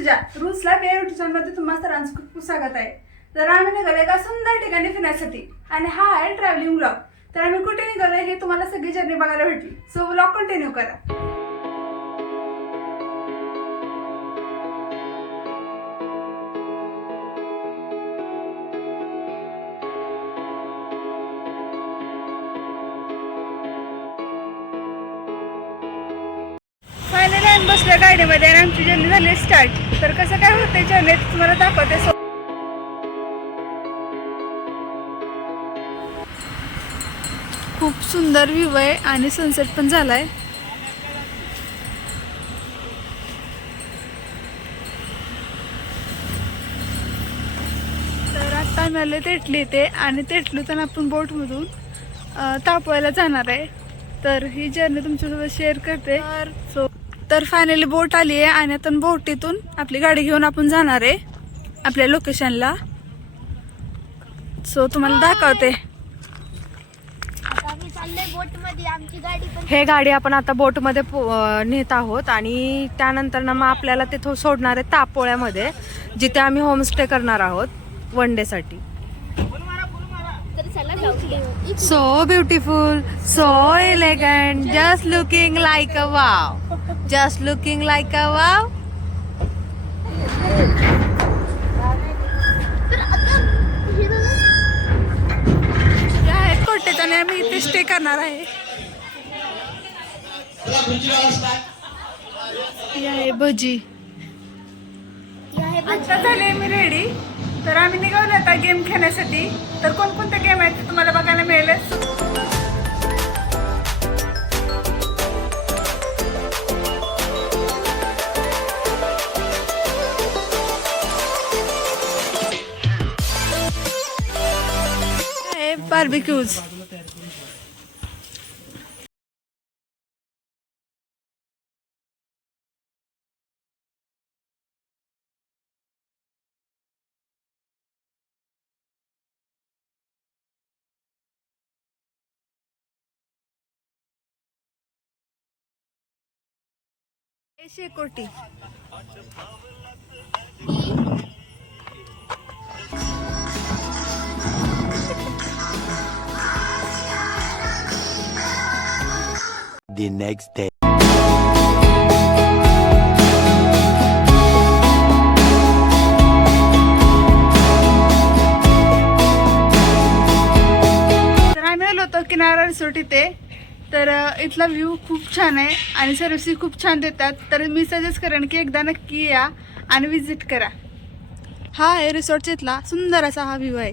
ऋतुजा रूल्सला मध्ये तुम्हा सर्वांचं खूप स्वागत आहे. तर आम्ही निघालो एका सुंदर ठिकाणी फिरण्यासाठी आणि हा आहे ट्रॅव्हलिंग ब्लॉग. तर आम्ही कुठे निघालो हे तुम्हाला सगळी जर्नी बघायला भेटली. सो ब्लॉग कंटिन्यू करा. फायनली आम्ही बसलो गाडीमध्ये आणि आमची जर्नी झाली स्टार्ट. तर कसं काय होतं जर्नी तुम्हाला दाखवते. खूप सुंदर व्ह्यू आहे आणि सनसेट पण झालाय. तर आता आम्ही आले तेटली ते आणि तेटलीतून आपण बोटमधून तापोळ्याला जाणार आहे. तर ही जर्नी तुमच्यासोबत शेअर करते. तर फायनली बोट आली आहे आणि आता बोटीतून आपली गाडी घेऊन आपण जाणार आहे आपल्या लोकेशनला. सो तुम्हाला दाखवते. हे गाडी आपण आता बोटमध्ये नेत आहोत आणि त्यानंतर ना मग आपल्याला ते सोडणार आहे तापोळ्यामध्ये, जिथे आम्ही होमस्टे करणार आहोत वन डे साठी. So beautiful, so elegant, just looking like a wow, just looking like a wow. कोटेचाने आम्ही इथे स्टे करणार आहे. भजी आता झाले मी रेडी. तर आम्ही निघालो आता गेम खेळण्यासाठी. तर कोणकोणते गेम आहेत ते तुम्हाला बघायला मिळेल. बार्बिक्यूज, शेकोटी, the next day. तर आम्ही आलो होतो किनारा रिसोर्ट इथे. तर इथला व्ह्यू खूप छान आहे आणि सर्व्हिस खूप छान देतात. तर मी सजेस्ट करेन की एकदा नक्की या आणि विजिट करा. हा आहे रिसॉर्टचा इथला सुंदर असा हा व्ह्यू आहे.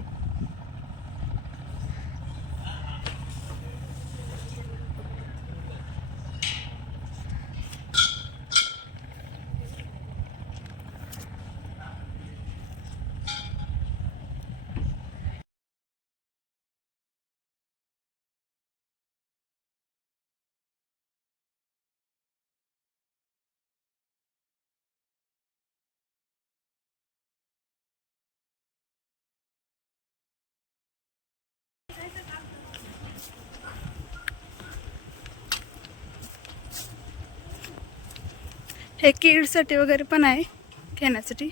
हे किड्ससाठी वगैरे पण आहे खेळण्यासाठी.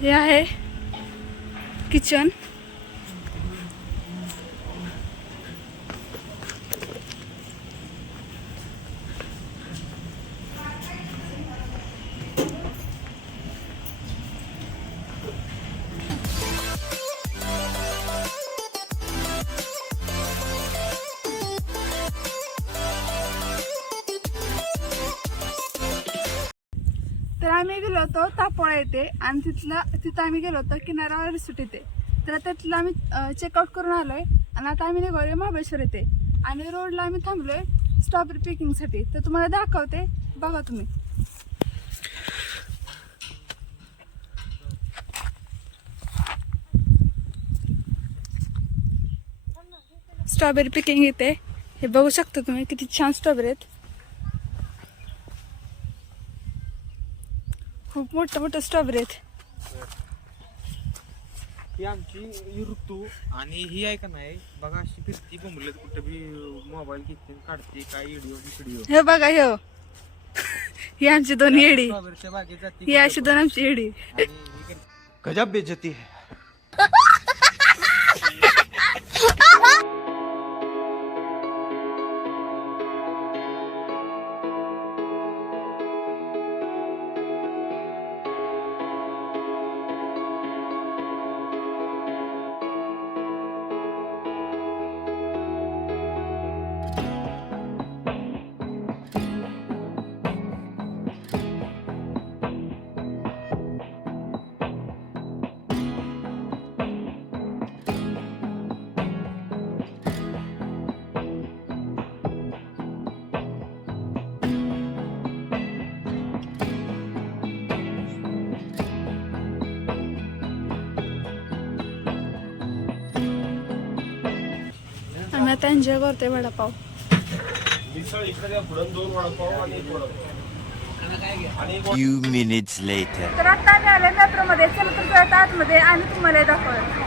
हे आहे किचन. तर आम्ही गेलो होतो तापोळा येथे आणि तिथं आम्ही गेलो होतो किनारावर रिसोर्ट येते. तर तिथलं आम्ही चेकआउट करून आलोय आणि आता आम्ही निघालोय महाबळेश्वर येथे आणि रोडला आम्ही थांबलोय स्ट्रॉबेरी पिकिंगसाठी. तर तुम्हाला दाखवते, बघा तुम्ही. स्ट्रॉबेरी पिकिंग येते. हे बघू शकता तुम्ही किती छान स्ट्रॉबेरी आहेत. खूप मोठं मोठं स्ट्रॉबेरी आहेत. ही आमची ही ऋतू आणि ही आहे का नाही बघा अशी फिरती बोंबलत कुठं बी मोबाईल घेते काढते काय व्हिडिओ हे बघा हे ही आमची दोन येडी. स्ट्रॉबेरीच्या बागेत जाते ही अशी दोन आमची येडी. आणि ही करते. गजब बेइज्जती है. आम्ही आता एन्जॉय करतोय वडापाव. Few minutes later. तर आता आम्ही आले मेट्रोमध्ये. चला तर जाऊयात आतमध्ये आणि तुम्हाला दाखवूया.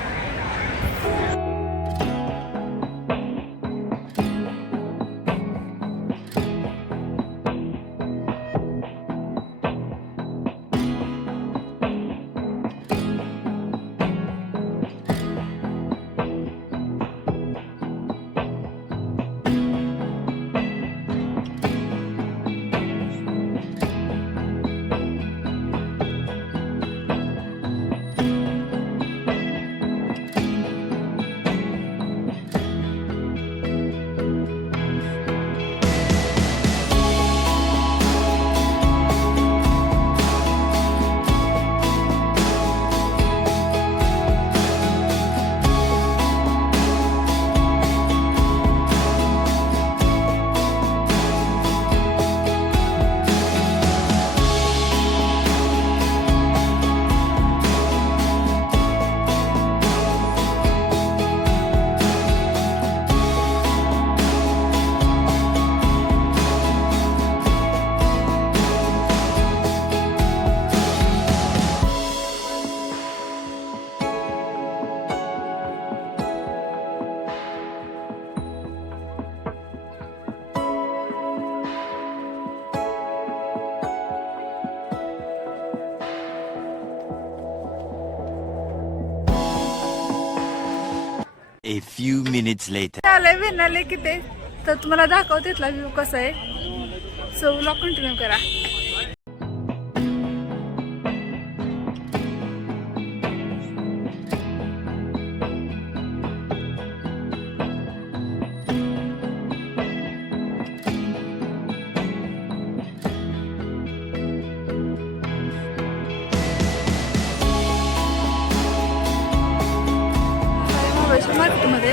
A few minutes later. आलंय विनाले की ते तर तुम्हाला दाखवते इथला व्ह्यू कसा आहे. सो व्लॉग कंटिन्यू करा. मार्केटमध्ये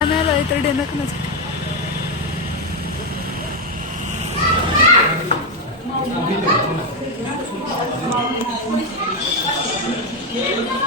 आम्ही आलो इतर डिनर करण्यासाठी. Yeah.